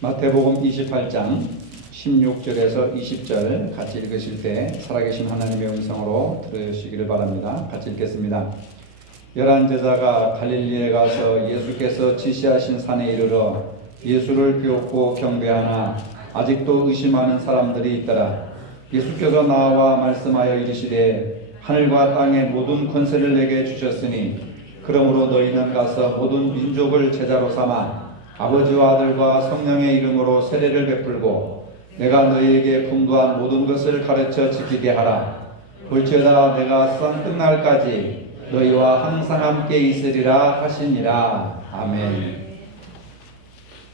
마태복음 28장 16절에서 20절 같이 읽으실 때 살아계신 하나님의 음성으로 들으시기를 바랍니다. 같이 읽겠습니다. 11제자가 갈릴리에 가서 예수께서 지시하신 산에 이르러 예수를 비웃고 경배하나 아직도 의심하는 사람들이 있더라. 예수께서 나와 말씀하여 이르시되 하늘과 땅의 모든 권세를 내게 주셨으니 그러므로 너희는 가서 모든 민족을 제자로 삼아 아버지와 아들과 성령의 이름으로 세례를 베풀고 내가 너희에게 분부한 모든 것을 가르쳐 지키게 하라. 볼지어다 내가 선 끝날까지 너희와 항상 함께 있으리라 하시니라. 아멘.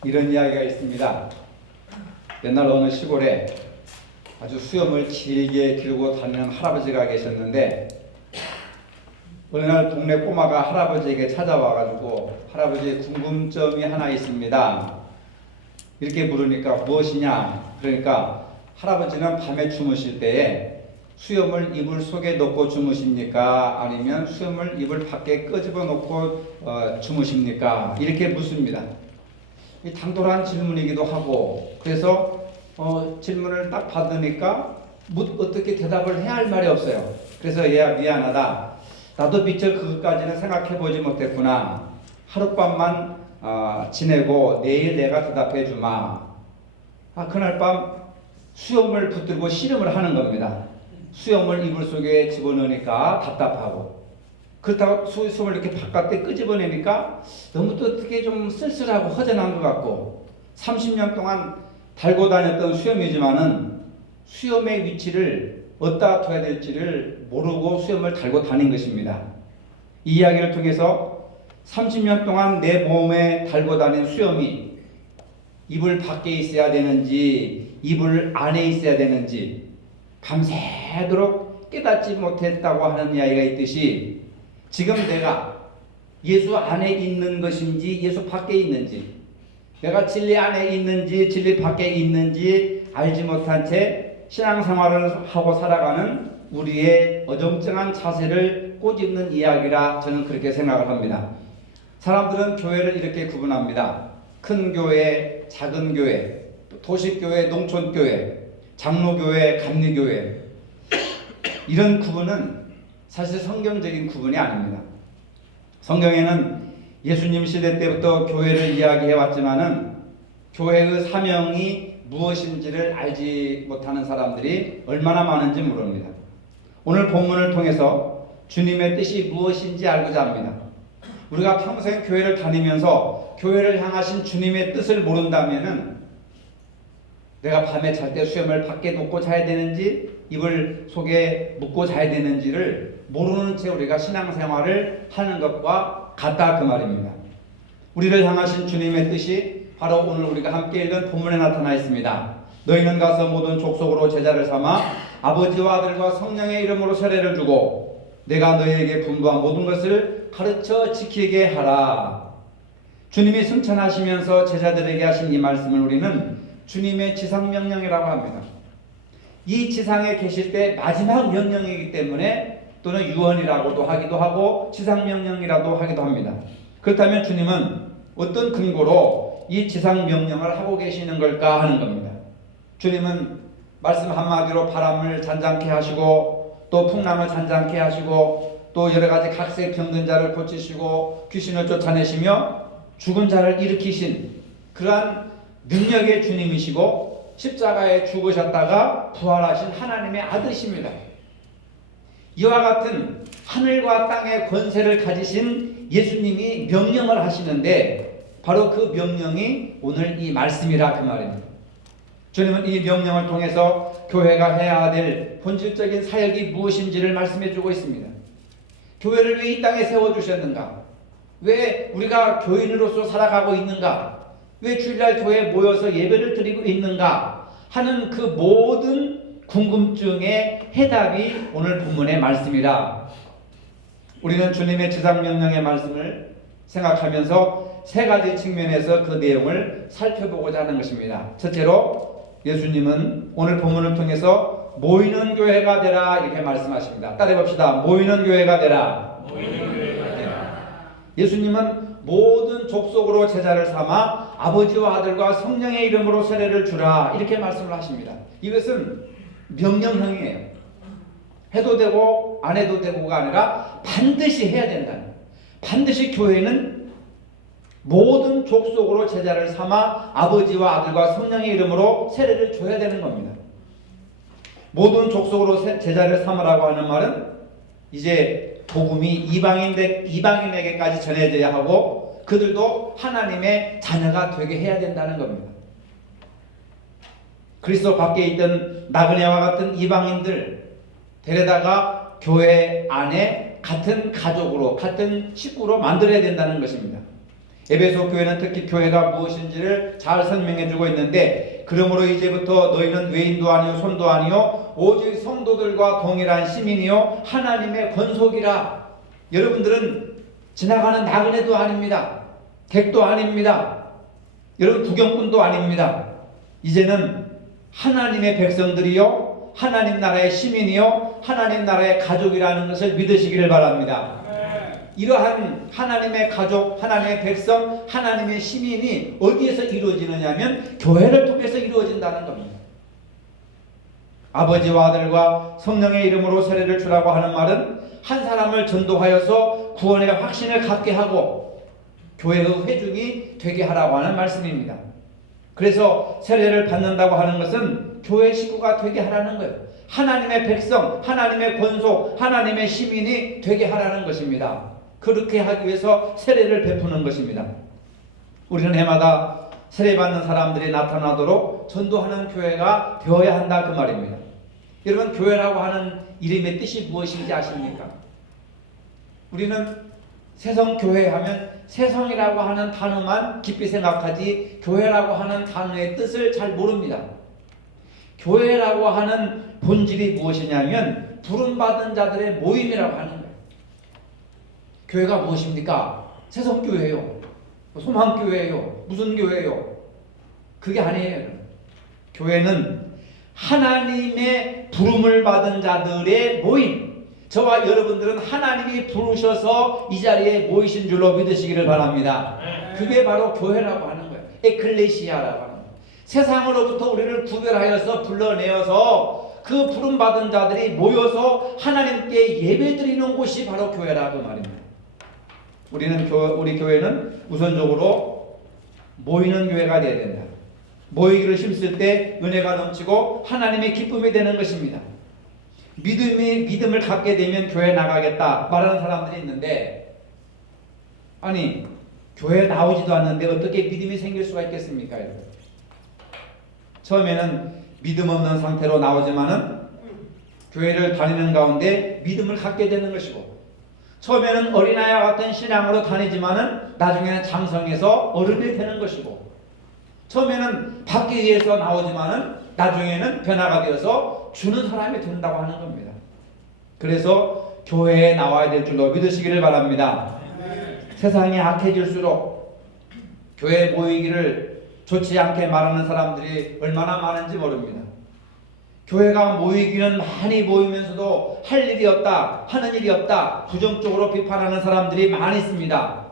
이런 이야기가 있습니다. 옛날 어느 시골에 아주 수염을 길게 기르고 다니는 할아버지가 계셨는데 어느 날 동네 꼬마가 할아버지에게 찾아와가지고 할아버지의 궁금점이 하나 있습니다. 이렇게 물으니까 무엇이냐? 그러니까 할아버지는 밤에 주무실 때에 수염을 이불 속에 넣고 주무십니까? 아니면 수염을 이불 밖에 끄집어 놓고 주무십니까? 이렇게 묻습니다. 당돌한 질문이기도 하고 그래서 질문을 딱 받으니까 어떻게 대답을 해야 할 말이 없어요. 그래서 얘야 미안하다. 나도 미처 그것까지는 생각해보지 못했구나. 하룻밤만 지내고 내일 내가 대답해 주마. 그날 밤 수염을 붙들고 씨름을 하는 겁니다. 수염을 이불 속에 집어넣으니까 답답하고 그렇다고 수염을 이렇게 바깥에 끄집어내니까 너무 또 어떻게 좀 쓸쓸하고 허전한 것 같고 30년 동안 달고 다녔던 수염이지만은 수염의 위치를 어디다 둬야 될지를 모르고 수염을 달고 다닌 것입니다. 이 이야기를 통해서 30년 동안 내 몸에 달고 다닌 수염이 이불 밖에 있어야 되는지 이불 안에 있어야 되는지 밤새도록 깨닫지 못했다고 하는 이야기가 있듯이 지금 내가 예수 안에 있는 것인지 예수 밖에 있는지 내가 진리 안에 있는지 진리 밖에 있는지 알지 못한 채 신앙생활을 하고 살아가는 우리의 어정쩡한 자세를 꼬집는 이야기라 저는 그렇게 생각을 합니다. 사람들은 교회를 이렇게 구분합니다. 큰 교회, 작은 교회, 도시교회, 농촌교회, 장로교회, 감리교회 이런 구분은 사실 성경적인 구분이 아닙니다. 성경에는 예수님 시대 때부터 교회를 이야기해 왔지만은 교회의 사명이 무엇인지를 알지 못하는 사람들이 얼마나 많은지 모릅니다. 오늘 본문을 통해서 주님의 뜻이 무엇인지 알고자 합니다. 우리가 평생 교회를 다니면서 교회를 향하신 주님의 뜻을 모른다면은 내가 밤에 잘 때 수염을 밖에 놓고 자야 되는지 이불 속에 묻고 자야 되는지를 모르는 채 우리가 신앙생활을 하는 것과 같다 그 말입니다. 우리를 향하신 주님의 뜻이 바로 오늘 우리가 함께 읽은 본문에 나타나 있습니다. 너희는 가서 모든 족속으로 제자를 삼아 아버지와 아들과 성령의 이름으로 세례를 주고 내가 너희에게 분부한 모든 것을 가르쳐 지키게 하라. 주님이 승천하시면서 제자들에게 하신 이 말씀을 우리는 주님의 지상명령이라고 합니다. 이 지상에 계실 때 마지막 명령이기 때문에 또는 유언이라고도 하기도 하고 지상명령이라도 하기도 합니다. 그렇다면 주님은 어떤 근거로 이 지상명령을 하고 계시는 걸까 하는 겁니다. 주님은 말씀 한마디로 바람을 잔잔케 하시고 또 풍랑을 잔잔케 하시고 또 여러가지 각색 병든 자를 고치시고 귀신을 쫓아내시며 죽은 자를 일으키신 그러한 능력의 주님이시고 십자가에 죽으셨다가 부활하신 하나님의 아들이십니다. 이와 같은 하늘과 땅의 권세를 가지신 예수님이 명령을 하시는데 바로 그 명령이 오늘 이 말씀이라 그 말입니다. 주님은 이 명령을 통해서 교회가 해야 될 본질적인 사역이 무엇인지를 말씀해 주고 있습니다. 교회를 왜 이 땅에 세워주셨는가? 왜 우리가 교인으로서 살아가고 있는가? 왜 주일날 교회에 모여서 예배를 드리고 있는가? 하는 그 모든 궁금증의 해답이 오늘 본문의 말씀이라. 우리는 주님의 지상명령의 말씀을 생각하면서 세 가지 측면에서 그 내용을 살펴보고자 하는 것입니다. 첫째로 예수님은 오늘 본문을 통해서 모이는 교회가 되라 이렇게 말씀하십니다. 따라해 봅시다. 모이는 교회가 되라. 모이는 교회가 되라. 예수님은 모든 족속으로 제자를 삼아 아버지와 아들과 성령의 이름으로 세례를 주라 이렇게 말씀을 하십니다. 이것은 명령형이에요. 해도 되고 안 해도 되고가 아니라 반드시 해야 된다는 거예요. 반드시 교회는 모든 족속으로 제자를 삼아 아버지와 아들과 성령의 이름으로 세례를 줘야 되는 겁니다. 모든 족속으로 제자를 삼으라고 하는 말은 이제 복음이 이방인에게까지 전해져야 하고 그들도 하나님의 자녀가 되게 해야 된다는 겁니다. 그리스도 밖에 있던 나그네와 같은 이방인들 데려다가 교회 안에 같은 가족으로 같은 식구로 만들어야 된다는 것입니다. 에베소 교회는 특히 교회가 무엇인지를 잘 설명해 주고 있는데, 그러므로 이제부터 너희는 외인도 아니요 손도 아니요 오직 성도들과 동일한 시민이요 하나님의 권속이라. 여러분들은 지나가는 나그네도 아닙니다. 객도 아닙니다. 여러분 구경꾼도 아닙니다. 이제는 하나님의 백성들이요 하나님 나라의 시민이요 하나님 나라의 가족이라는 것을 믿으시기를 바랍니다. 이러한 하나님의 가족, 하나님의 백성, 하나님의 시민이 어디에서 이루어지느냐면 교회를 통해서 이루어진다는 겁니다. 아버지와 아들과 성령의 이름으로 세례를 주라고 하는 말은 한 사람을 전도하여서 구원의 확신을 갖게 하고 교회의 회중이 되게 하라고 하는 말씀입니다. 그래서 세례를 받는다고 하는 것은 교회 식구가 되게 하라는 거예요. 하나님의 백성, 하나님의 권속, 하나님의 시민이 되게 하라는 것입니다. 그렇게 하기 위해서 세례를 베푸는 것입니다. 우리는 해마다 세례받는 사람들이 나타나도록 전도하는 교회가 되어야 한다 그 말입니다. 여러분 교회라고 하는 이름의 뜻이 무엇인지 아십니까? 우리는 세성교회 하면 세성이라고 하는 단어만 깊이 생각하지 교회라고 하는 단어의 뜻을 잘 모릅니다. 교회라고 하는 본질이 무엇이냐면 부름받은 자들의 모임이라고 하는 거예요. 교회가 무엇입니까? 세성교회요, 소망교회요, 무슨 교회요? 그게 아니에요. 교회는 하나님의 부름을 받은 자들의 모임. 저와 여러분들은 하나님이 부르셔서 이 자리에 모이신 줄로 믿으시기를 바랍니다. 그게 바로 교회라고 하는 거예요. 에클레시아라고 하는 거예요. 세상으로부터 우리를 구별하여서 불러내어서 그 부름받은 자들이 모여서 하나님께 예배드리는 곳이 바로 교회라고 말입니다. 우리 교회는 우선적으로 모이는 교회가 되어야 된다. 모이기를 힘쓸 때 은혜가 넘치고 하나님의 기쁨이 되는 것입니다. 믿음을 갖게 되면 교회 나가겠다 말하는 사람들이 있는데, 아니 교회 나오지도 않는데 어떻게 믿음이 생길 수가 있겠습니까? 처음에는 믿음 없는 상태로 나오지만은 교회를 다니는 가운데 믿음을 갖게 되는 것이고, 처음에는 어린아이와 같은 신앙으로 다니지만은 나중에는 장성해서 어른이 되는 것이고, 처음에는 받기 위해서 나오지만은 나중에는 변화가 되어서 주는 사람이 된다고 하는 겁니다. 그래서 교회에 나와야 될 줄로 믿으시기를 바랍니다. 세상이 악해질수록 교회에 모이기를 좋지 않게 말하는 사람들이 얼마나 많은지 모릅니다. 교회가 모이기는 많이 모이면서도 할 일이 없다, 하는 일이 없다, 부정적으로 비판하는 사람들이 많이 있습니다.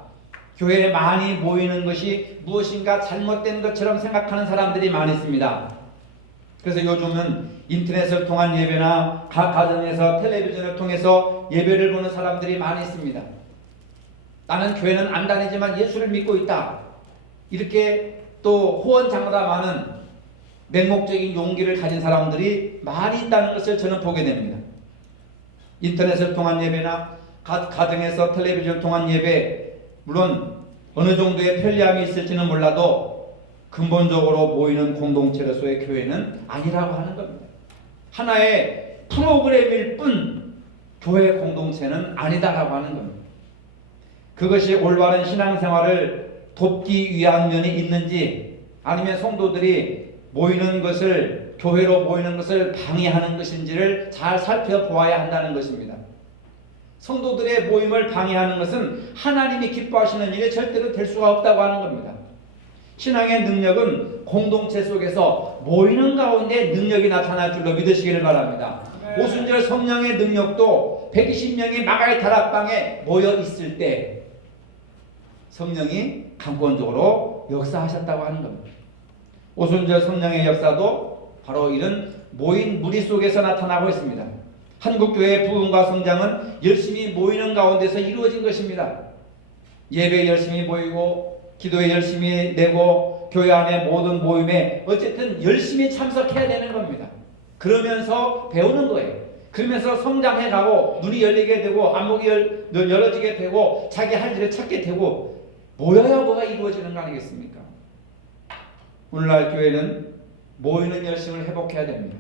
교회에 많이 모이는 것이 무엇인가 잘못된 것처럼 생각하는 사람들이 많이 있습니다. 그래서 요즘은 인터넷을 통한 예배나 각 가정에서 텔레비전을 통해서 예배를 보는 사람들이 많이 있습니다. 나는 교회는 안 다니지만 예수를 믿고 있다, 이렇게 또 호언장담하는 맹목적인 용기를 가진 사람들이 많이 있다는 것을 저는 보게 됩니다. 인터넷을 통한 예배나 가정에서 텔레비전을 통한 예배, 물론 어느 정도의 편리함이 있을지는 몰라도 근본적으로 모이는 공동체로서의 교회는 아니라고 하는 겁니다. 하나의 프로그램일 뿐 교회 공동체는 아니다라고 하는 겁니다. 그것이 올바른 신앙생활을 돕기 위한 면이 있는지, 아니면 성도들이 모이는 것을, 교회로 모이는 것을 방해하는 것인지를 잘 살펴보아야 한다는 것입니다. 성도들의 모임을 방해하는 것은 하나님이 기뻐하시는 일이 절대로 될 수가 없다고 하는 겁니다. 신앙의 능력은 공동체 속에서 모이는 가운데 능력이 나타날 줄로 믿으시기를 바랍니다. 오순절 성령의 능력도 120명이 마가의 다락방에 모여 있을 때 성령이 강권적으로 역사하셨다고 하는 겁니다. 오순절 성령의 역사도 바로 이런 모인 무리 속에서 나타나고 있습니다. 한국교회의 부흥과 성장은 열심히 모이는 가운데서 이루어진 것입니다. 예배에 열심히 모이고 기도에 열심히 내고 교회 안의 모든 모임에 어쨌든 열심히 참석해야 되는 겁니다. 그러면서 배우는 거예요. 그러면서 성장해가고 눈이 열리게 되고 안목이 열어지게 되고 자기 할 일을 찾게 되고 모여야 뭐가 이루어지는 거 아니겠습니까? 오늘날 교회는 모이는 열심을 회복해야 됩니다.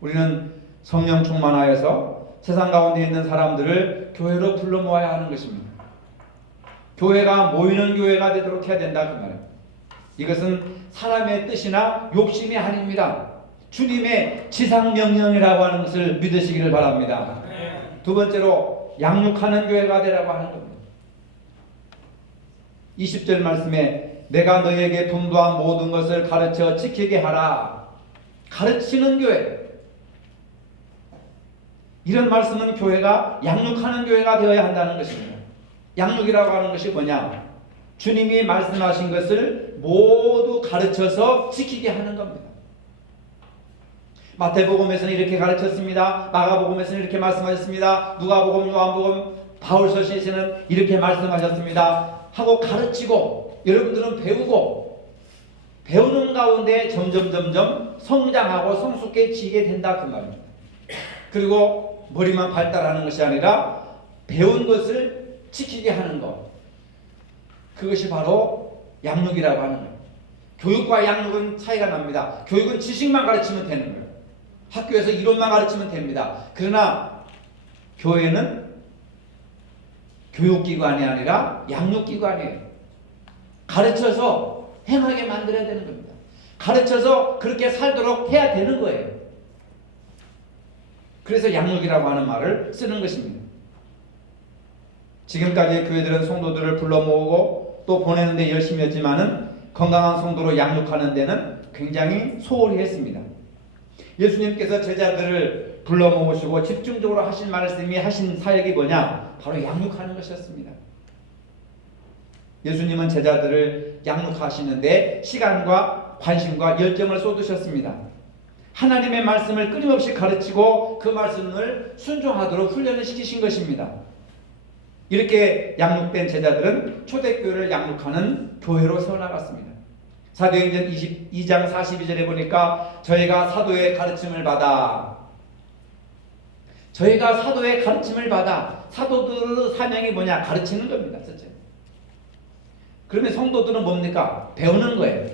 우리는 성령 충만하여서 세상 가운데 있는 사람들을 교회로 불러 모아야 하는 것입니다. 교회가 모이는 교회가 되도록 해야 된다 그 말이에요. 이것은 사람의 뜻이나 욕심이 아닙니다. 주님의 지상명령이라고 하는 것을 믿으시기를 바랍니다. 두 번째로 양육하는 교회가 되라고 하는 겁니다. 20절 말씀에 내가 너희에게 분부한 모든 것을 가르쳐 지키게 하라. 가르치는 교회. 이런 말씀은 교회가 양육하는 교회가 되어야 한다는 것입니다. 양육이라고 하는 것이 뭐냐? 주님이 말씀하신 것을 모두 가르쳐서 지키게 하는 겁니다. 마태복음에서는 이렇게 가르쳤습니다. 마가복음에서는 이렇게 말씀하셨습니다. 누가복음, 요한복음, 바울서시에서는 이렇게 말씀하셨습니다. 하고 가르치고 여러분들은 배우고 배우는 가운데 점점 성장하고 성숙해지게 된다 그 말입니다. 그리고 머리만 발달하는 것이 아니라 배운 것을 지키게 하는 것. 그것이 바로 양육이라고 하는 거예요. 교육과 양육은 차이가 납니다. 교육은 지식만 가르치면 되는 거예요. 학교에서 이론만 가르치면 됩니다. 그러나 교회는 교육기관이 아니라 양육기관이에요. 가르쳐서 행하게 만들어야 되는 겁니다. 가르쳐서 그렇게 살도록 해야 되는 거예요. 그래서 양육이라고 하는 말을 쓰는 것입니다. 지금까지 교회들은 성도들을 불러 모으고 또 보내는 데 열심히 했지만은 건강한 성도로 양육하는 데는 굉장히 소홀히 했습니다. 예수님께서 제자들을 불러 모으시고 집중적으로 하신 말씀이 하신 사역이 뭐냐? 바로 양육하는 것이었습니다. 예수님은 제자들을 양육하시는데 시간과 관심과 열정을 쏟으셨습니다. 하나님의 말씀을 끊임없이 가르치고 그 말씀을 순종하도록 훈련을 시키신 것입니다. 이렇게 양육된 제자들은 초대교회를 양육하는 교회로 세워나갔습니다. 사도행전 22장 42절에 보니까 저희가 사도의 가르침을 받아 사도들의 사명이 뭐냐? 가르치는 겁니다. 그러면 성도들은 뭡니까? 배우는 거예요.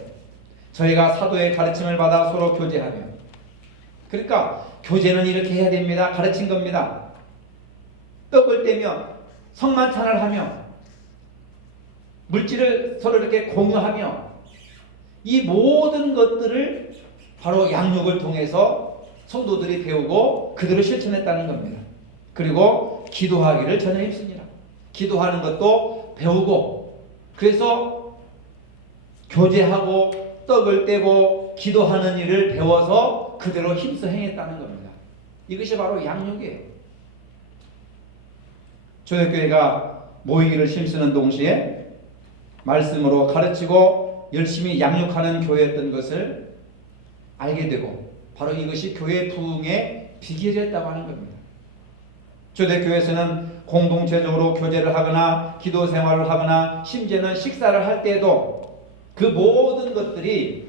저희가 사도의 가르침을 받아 서로 교제하며, 그러니까 교제는 이렇게 해야 됩니다. 가르친 겁니다. 떡을 떼며 성만찬을 하며 물질을 서로 이렇게 공유하며 이 모든 것들을 바로 양육을 통해서 성도들이 배우고 그대로 실천했다는 겁니다. 그리고 기도하기를 전혀 힘씁니다. 기도하는 것도 배우고, 그래서 교제하고 떡을 떼고 기도하는 일을 배워서 그대로 힘써 행했다는 겁니다. 이것이 바로 양육이에요. 초대교회가 모이기를 힘쓰는 동시에 말씀으로 가르치고 열심히 양육하는 교회였던 것을 알게 되고, 바로 이것이 교회 부흥의 비결이었다고 하는 겁니다. 초대교회에서는 공동체적으로 교제를 하거나 기도 생활을 하거나 심지어는 식사를 할 때에도 그 모든 것들이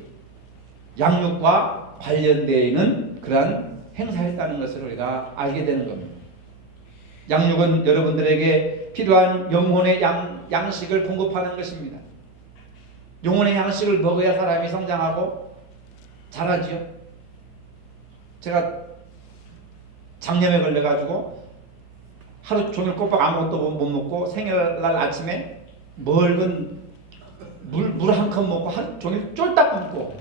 양육과 관련되어 있는 그러한 행사였다는 것을 우리가 알게 되는 겁니다. 양육은 여러분들에게 필요한 영혼의 양식을 공급하는 것입니다. 영혼의 양식을 먹어야 사람이 성장하고 자라지요. 제가 장염에 걸려가지고 하루 종일 꼬박 아무것도 못 먹고 생일날 아침에 묽은 물 한 컵 먹고 하루 종일 쫄딱 굶고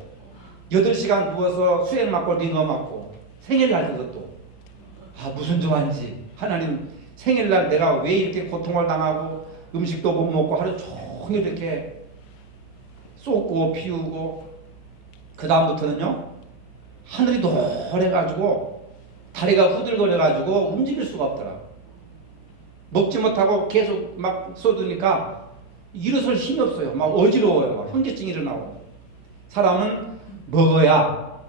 8시간 누워서 수액 맞고 링거 맞고 생일날 그것도 무슨 조한지 하나님, 생일날 내가 왜 이렇게 고통을 당하고 음식도 못 먹고 하루 종일 이렇게 쏟고 피우고, 그 다음부터는요 하늘이 노래가지고 다리가 후들거려가지고 움직일 수가 없더라. 먹지 못하고 계속 막 쏟으니까 일어설 힘이 없어요. 막 어지러워요. 막 현기증이 일어나고. 사람은 먹어야,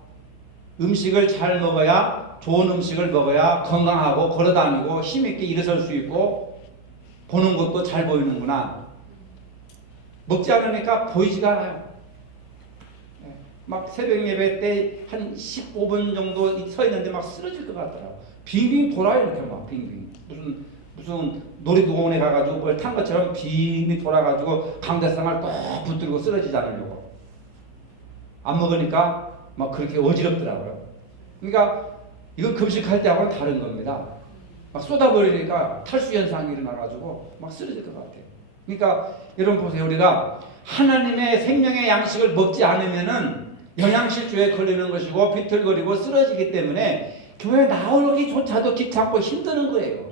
음식을 잘 먹어야, 좋은 음식을 먹어야 건강하고 걸어다니고 힘있게 일어설 수 있고 보는 것도 잘 보이는구나. 먹지 않으니까 보이지가 않아요. 막 새벽 예배 때 한 15분 정도 서 있는데 막 쓰러질 것 같더라고. 빙빙 돌아요. 이렇게 막 빙빙. 무슨 놀이동원에 가가지고 뭘 탄 것처럼 빙빙 돌아가지고 강대상을 또 붙들고 쓰러지지 않으려고. 안 먹으니까 막 그렇게 어지럽더라고요. 그러니까 이거 금식할 때하고는 다른 겁니다. 막 쏟아버리니까 탈수 현상이 일어나가지고 막 쓰러질 것 같아요. 그러니까 여러분 보세요. 우리가 하나님의 생명의 양식을 먹지 않으면은 영양실조에 걸리는 것이고 비틀거리고 쓰러지기 때문에 교회 나오기조차도 귀찮고 힘드는 거예요.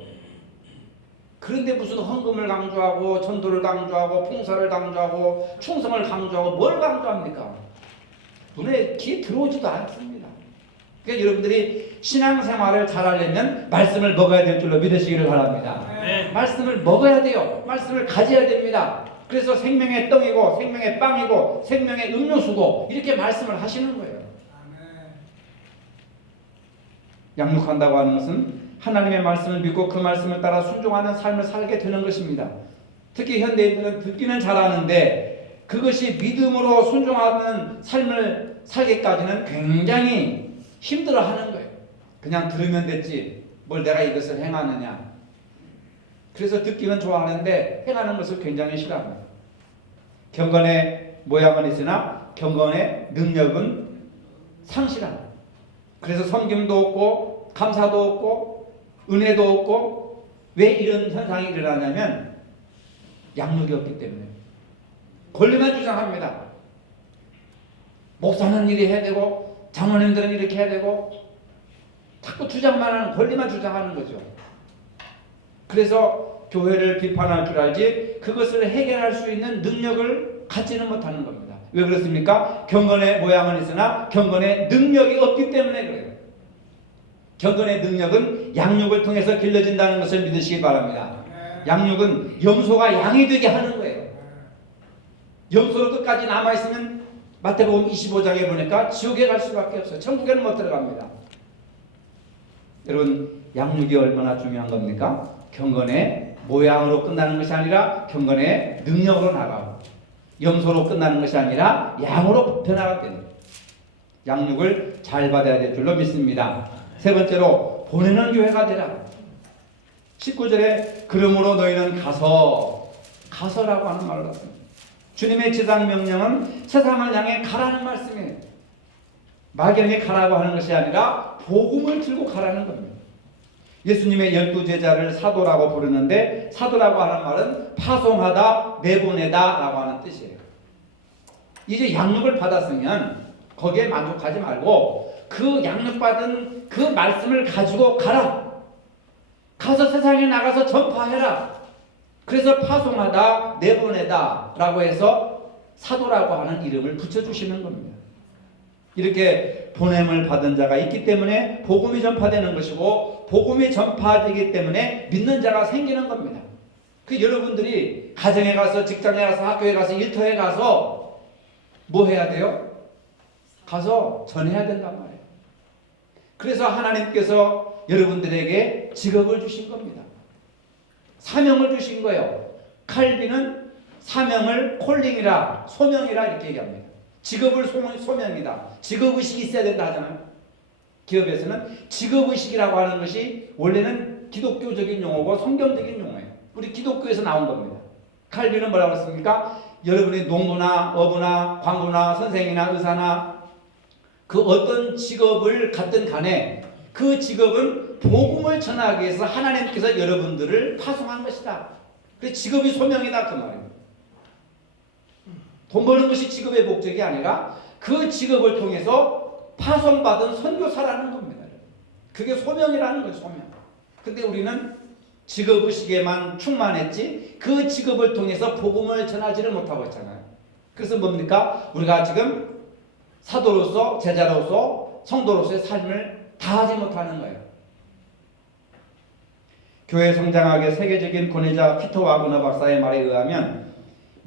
그런데 무슨 헌금을 강조하고 전도를 강조하고 봉사를 강조하고 충성을 강조하고 뭘 강조합니까? 눈에 귀에 들어오지도 않습니다. 그러니까 여러분들이 신앙생활을 잘하려면 말씀을 먹어야 될 줄로 믿으시기를 바랍니다. 네. 말씀을 먹어야 돼요. 말씀을 가져야 됩니다. 그래서 생명의 떡이고 생명의 빵이고 생명의 음료수고 이렇게 말씀을 하시는 거예요. 양육한다고 하는 것은 하나님의 말씀을 믿고 그 말씀을 따라 순종하는 삶을 살게 되는 것입니다. 특히 현대인들은 듣기는 잘하는데 그것이 믿음으로 순종하는 삶을 살기까지는 굉장히 힘들어하는 거예요. 그냥 들으면 됐지 뭘 내가 이것을 행하느냐. 그래서 듣기는 좋아하는데 행하는 것을 굉장히 싫어합니다. 경건의 모양은 있으나 경건의 능력은 상실합니다. 그래서 섬김도 없고 감사도 없고 은혜도 없고 왜 이런 현상이 일어나냐면 양육이 없기 때문에 권리만 주장합니다. 목사는 이리 해야 되고 장로님들은 이렇게 해야 되고 자꾸 주장만 하는 권리만 주장하는 거죠. 그래서 교회를 비판할 줄 알지 그것을 해결할 수 있는 능력을 갖지는 못하는 겁니다. 왜 그렇습니까? 경건의 모양은 있으나 경건의 능력이 없기 때문에 그래요. 경건의 능력은 양육을 통해서 길러진다는 것을 믿으시기 바랍니다. 양육은 염소가 양이 되게 하는 거예요. 염소로 끝까지 남아있으면 마태복음 25장에 보니까 지옥에 갈 수밖에 없어요. 천국에는 못 들어갑니다. 여러분 양육이 얼마나 중요한 겁니까? 경건의 모양으로 끝나는 것이 아니라 경건의 능력으로 나가고 염소로 끝나는 것이 아니라 양으로 변화가 되는 양육을 잘 받아야 될 줄로 믿습니다. 세 번째로 보내는 교회가 되라. 19절에 그러므로 너희는 가서라고 하는 말을 했습니다. 주님의 지상 명령은 세상을 향해 가라는 말씀이에요. 막연히 가라고 하는 것이 아니라 복음을 들고 가라는 겁니다. 예수님의 12제자를 사도라고 부르는데 사도라고 하는 말은 파송하다, 내보내다 라고 하는 뜻이에요. 이제 양육을 받았으면 거기에 만족하지 말고 그 양육받은 그 말씀을 가지고 가라. 가서 세상에 나가서 전파해라. 그래서 파송하다, 내보내다 라고 해서 사도라고 하는 이름을 붙여주시는 겁니다. 이렇게 보냄을 받은 자가 있기 때문에 복음이 전파되는 것이고 복음이 전파되기 때문에 믿는 자가 생기는 겁니다. 그 여러분들이 가정에 가서 직장에 가서 학교에 가서 일터에 가서 뭐 해야 돼요? 가서 전해야 된단 말이에요. 그래서 하나님께서 여러분들에게 직업을 주신 겁니다. 사명을 주신 거예요. 칼빈은 사명을 콜링이라 소명이라 이렇게 얘기합니다. 직업을 소명이다. 직업의식이 있어야 된다 하잖아요. 기업에서는 직업의식이라고 하는 것이 원래는 기독교적인 용어고 성경적인 용어예요. 우리 기독교에서 나온 겁니다. 칼빈은 뭐라고 했습니까? 여러분이 농부나 어부나 광부나 선생이나 의사나 그 어떤 직업을 갖든 간에 그 직업은 복음을 전하기 위해서 하나님께서 여러분들을 파송한 것이다. 그래서 직업이 소명이다 그 말입니다. 돈 버는 것이 직업의 목적이 아니라 그 직업을 통해서 파송받은 선교사라는 겁니다. 그게 소명이라는 거예요. 소명. 근데 우리는 직업의식에만 충만했지 그 직업을 통해서 복음을 전하지를 못하고 있잖아요. 그래서 뭡니까? 우리가 지금 사도로서 제자로서 성도로서의 삶을 다하지 못하는 거예요. 교회 성장학의 세계적인 권위자 피터 와그너 박사의 말에 의하면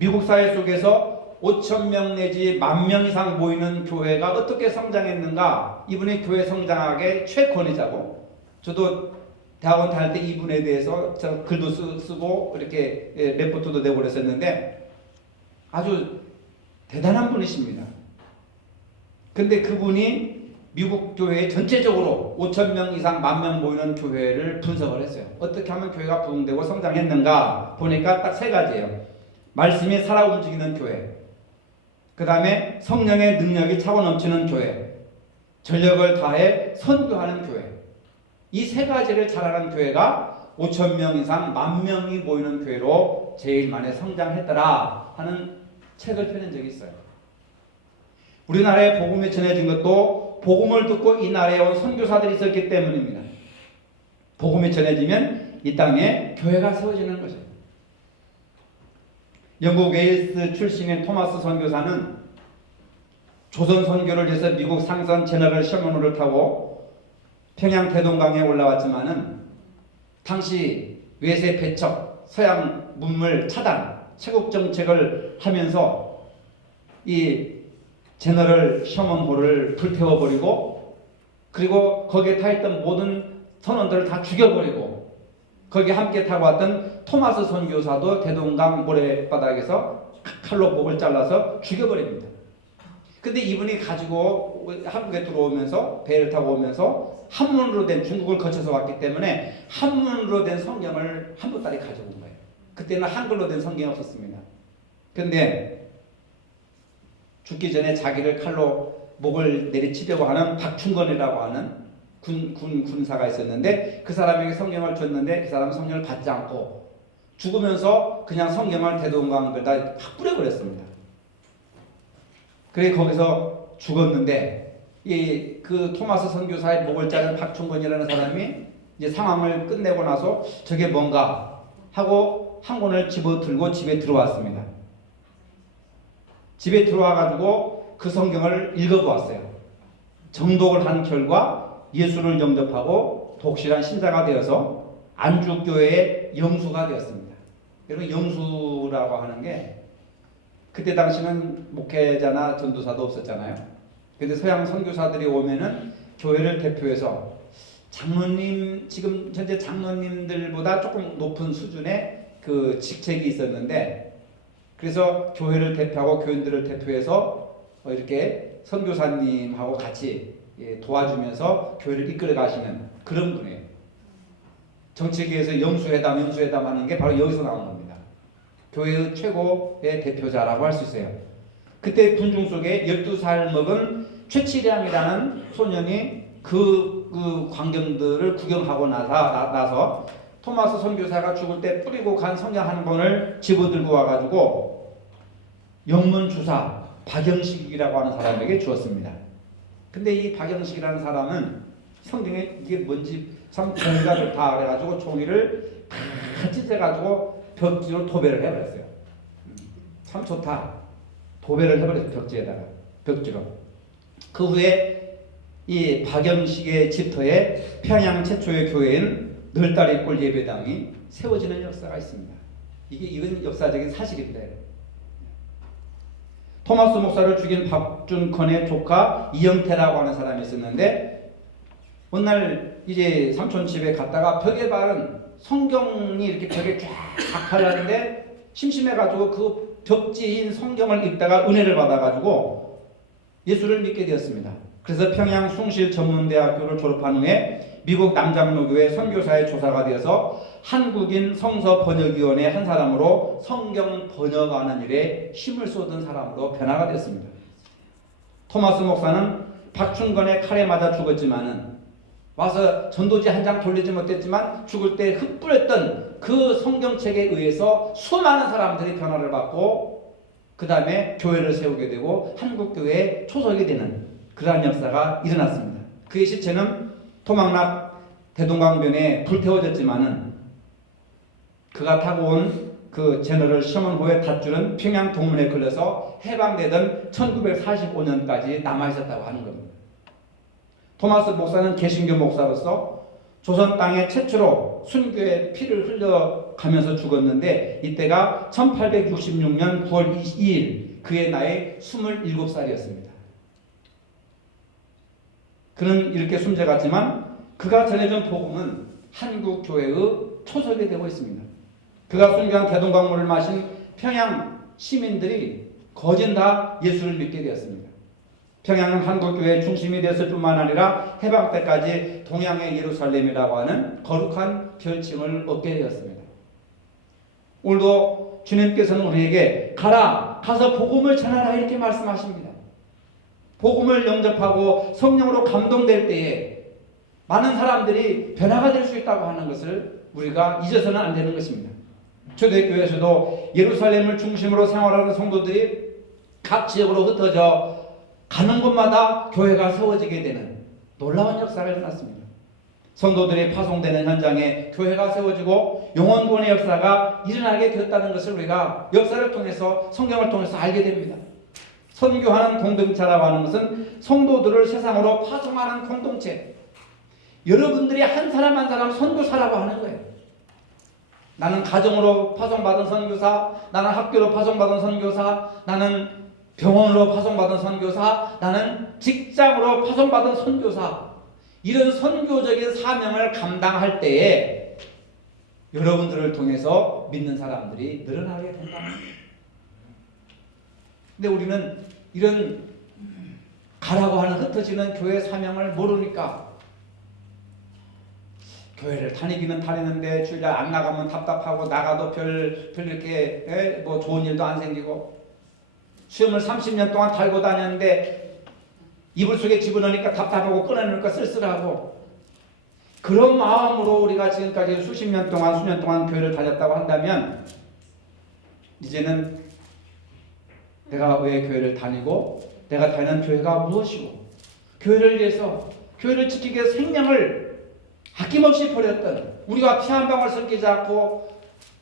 미국 사회 속에서 5천 명 내지 10,000명 이상 모이는 교회가 어떻게 성장했는가? 이분이 교회 성장학의 최권위자고, 저도 대학원 다닐 때 이분에 대해서 저 글도 쓰고 이렇게 레포트도 내고 그랬었는데 아주 대단한 분이십니다. 근데 그분이 미국 교회 전체적으로 5,000명 이상 10,000명 모이는 교회를 분석을 했어요. 어떻게 하면 교회가 부흥되고 성장했는가 보니까 딱 세 가지예요. 말씀이 살아 움직이는 교회, 그 다음에 성령의 능력이 차고 넘치는 교회, 전력을 다해 선교하는 교회. 이 세 가지를 잘하는 교회가 5,000명 이상 10,000명이 모이는 교회로 제일 많이 성장했더라 하는 책을 펴낸 적이 있어요. 우리나라에 복음이 전해진 것도 복음을 듣고 이 나라에 온 선교사들이 있었기 때문입니다. 복음이 전해지면 이 땅에 교회가 세워지는 것이에요. 영국 웨일스 출신의 토마스 선교사는 조선 선교를 위해서 미국 상선 제너럴 셔먼호를 타고 평양 대동강에 올라왔지만은 당시 외세 배척, 서양 문물 차단, 세국 정책을 하면서 이 제너럴 셔먼호를 불태워버리고, 그리고 거기에 타있던 모든 선원들을 다 죽여버리고, 거기 함께 타고 왔던 토마스 선교사도 대동강 모래바닥에서 칼로 목을 잘라서 죽여버립니다. 근데 이분이 가지고 한국에 들어오면서 배를 타고 오면서 한문으로 된, 중국을 거쳐서 왔기 때문에 한문으로 된 성경을 한 보따리 가져온 거예요. 그때는 한글로 된 성경이 없었습니다. 근데 죽기 전에 자기를 칼로 목을 내리치려고 하는 박충건이라고 하는 군사가 있었는데, 그 사람에게 성경을 줬는데 그 사람은 성경을 받지 않고 죽으면서 그냥 성경을 대동강에다 확 뿌려버렸습니다. 그래 거기서 죽었는데, 그 토마스 선교사의 목을 자른 박충건이라는 사람이 이제 상황을 끝내고 나서 저게 뭔가 하고 한 권을 집어들고 집에 들어왔습니다. 집에 들어와가지고 그 성경을 읽어보았어요. 정독을 한 결과 예수를 영접하고 독실한 신자가 되어서 안주교회의 영수가 되었습니다. 여러분, 영수라고 하는 게 그때 당시는 목회자나 전도사도 없었잖아요. 근데 서양 선교사들이 오면은 교회를 대표해서 장로님, 지금 현재 장로님들보다 조금 높은 수준의 그 직책이 있었는데, 그래서 교회를 대표하고 교인들을 대표해서 이렇게 선교사님하고 같이 도와주면서 교회를 이끌어 가시는 그런 분이에요. 정치계에서 영수회담 하는 게 바로 여기서 나온 겁니다. 교회의 최고의 대표자라고 할 수 있어요. 그때 군중 속에 12살 먹은 최치량이라는 소년이 그 광경들을 구경하고 나서 토마스 선교사가 죽을 때 뿌리고 간 성경 한 권을 집어들고 와가지고 영문 주사 박영식이라고 하는 사람에게 주었습니다. 근데 이 박영식이라는 사람은 성경에 이게 뭔지 참 종이가 좋다 그래가지고 종이를 다 찢어가지고 벽지로 도배를 해버렸어요. 참 좋다. 도배를 해버렸어요. 벽지로. 그 후에 이 박영식의 집터에 평양 최초의 교회인 널다리골 예배당이 세워지는 역사가 있습니다. 이건 역사적인 사실입니다. 토마스 목사를 죽인 박준컨의 조카 이영태라고 하는 사람이 있었는데, 어느 날 이제 삼촌 집에 갔다가 벽에 바른 성경이 이렇게 벽에 쫙 박혀있는데 심심해가지고 그 벽지인 성경을 읽다가 은혜를 받아가지고 예수를 믿게 되었습니다. 그래서 평양 숭실 전문대학교를 졸업한 후에 미국 남장로교회 선교사의 조사가 되어서 한국인 성서 번역위원회 한 사람으로 성경 번역하는 일에 힘을 쏟은 사람으로 변화가 됐습니다. 토마스 목사는 박충건의 칼에 맞아 죽었지만은 와서 전도지 한 장 돌리지 못했지만 죽을 때 흩뿌렸던 그 성경책에 의해서 수많은 사람들이 변화를 받고 그 다음에 교회를 세우게 되고 한국교회에 초석이 되는 그러한 역사가 일어났습니다. 그의 시체는 토막락 대동강변에 불태워졌지만은 그가 타고 온 그 제너럴 셔먼호의 닷줄은 평양 동문에 걸려서 해방되던 1945년까지 남아있었다고 하는 겁니다. 토마스 목사는 개신교 목사로서 조선 땅에 최초로 수시로 순교의 피를 흘려가면서 죽었는데 이때가 1866년 9월 22일 그의 나이 27살이었습니다. 그는 이렇게 숨져갔지만 그가 전해준 복음은 한국 교회의 초석이 되고 있습니다. 그가 순교한 대동강물을 마신 평양 시민들이 거진 다 예수를 믿게 되었습니다. 평양은 한국교회의 중심이 됐을 뿐만 아니라 해방 때까지 동양의 예루살렘이라고 하는 거룩한 별칭을 얻게 되었습니다. 오늘도 주님께서는 우리에게 가서 복음을 전하라 이렇게 말씀하십니다. 복음을 영접하고 성령으로 감동될 때에 많은 사람들이 변화가 될 수 있다고 하는 것을 우리가 잊어서는 안 되는 것입니다. 초대교회에서도 예루살렘을 중심으로 생활하는 성도들이 각 지역으로 흩어져 가는 곳마다 교회가 세워지게 되는 놀라운 역사가 일어났습니다. 성도들이 파송되는 현장에 교회가 세워지고 영원구원의 역사가 일어나게 되었다는 것을 우리가 역사를 통해서 성경을 통해서 알게 됩니다. 선교하는 공동체라고 하는 것은 성도들을 세상으로 파송하는 공동체. 여러분들이 한 사람 한 사람 선교사라고 하는 거예요. 나는 가정으로 파송받은 선교사, 나는 학교로 파송받은 선교사, 나는 병원으로 파송받은 선교사, 나는 직장으로 파송받은 선교사. 이런 선교적인 사명을 감당할 때에 여러분들을 통해서 믿는 사람들이 늘어나게 된다. 근데 우리는 이런 가라고 하는 흩어지는 교회 사명을 모르니까 교회를 다니기는 다니는데 주일날 안 나가면 답답하고 나가도 별 이렇게 뭐 좋은 일도 안 생기고 수염을 30년 동안 달고 다녔는데 이불 속에 집어넣으니까 답답하고 꺼내놓으니까 쓸쓸하고 그런 마음으로 우리가 지금까지 수년 동안 교회를 다녔다고 한다면 이제는 내가 왜 교회를 다니고 내가 다니는 교회가 무엇이고 교회를 위해서 교회를 지키기 위해서 생명을 아낌없이 버렸던 우리가 피 한 방울 섞이지 않고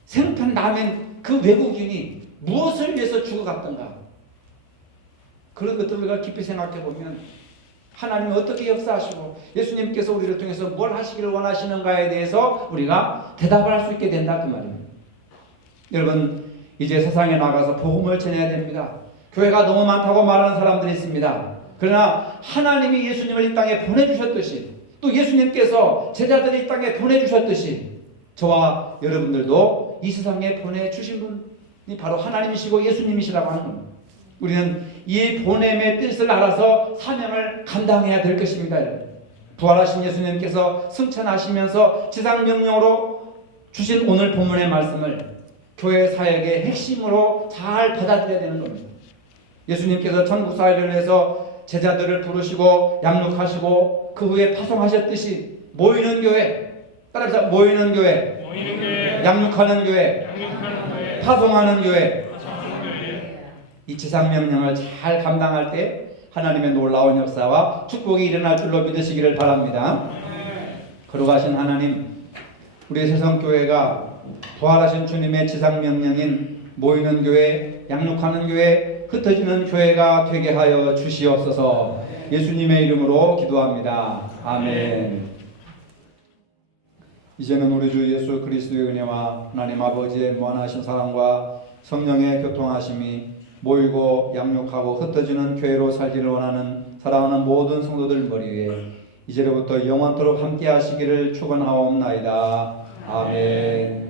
생판 남은 그 외국인이 무엇을 위해서 죽어갔던가 그런 것들을 우리가 깊이 생각해 보면 하나님은 어떻게 역사하시고 예수님께서 우리를 통해서 뭘 하시기를 원하시는가에 대해서 우리가 대답을 할 수 있게 된다 그 말입니다. 여러분 이제 세상에 나가서 복음을 전해야 됩니다. 교회가 너무 많다고 말하는 사람들이 있습니다. 그러나 하나님이 예수님을 이 땅에 보내주셨듯이 또 예수님께서 제자들을 이 땅에 보내주셨듯이 저와 여러분들도 이 세상에 보내주신 분이 바로 하나님이시고 예수님이시라고 하는 겁니다. 우리는 이 보냄의 뜻을 알아서 사명을 감당해야 될 것입니다. 부활하신 예수님께서 승천하시면서 지상명령으로 주신 오늘 본문의 말씀을 교회 사역의 핵심으로 잘 받아들여야 되는 겁니다. 예수님께서 천국 사회를 위해서 제자들을 부르시고 양육하시고 그 후에 파송하셨듯이 모이는 교회, 따라해서 모이는 교회, 양육하는 교회, 파송하는 교회. 이 지상명령을 잘 감당할 때 하나님의 놀라운 역사와 축복이 일어날 줄로 믿으시기를 바랍니다. 거룩하신 하나님, 우리 세성교회가 부활하신 주님의 지상명령인 모이는 교회, 양육하는 교회, 흩어지는 교회가 되게 하여 주시옵소서. 예수님의 이름으로 기도합니다. 아멘. 이제는 우리 주 예수 그리스도의 은혜와 하나님 아버지의 무한하신 사랑과 성령의 교통하심이 모이고 양육하고 흩어지는 교회로 살기를 원하는 사랑하는 모든 성도들 머리 위에 이제로부터 영원토록 함께 하시기를 축원하옵나이다. 아멘.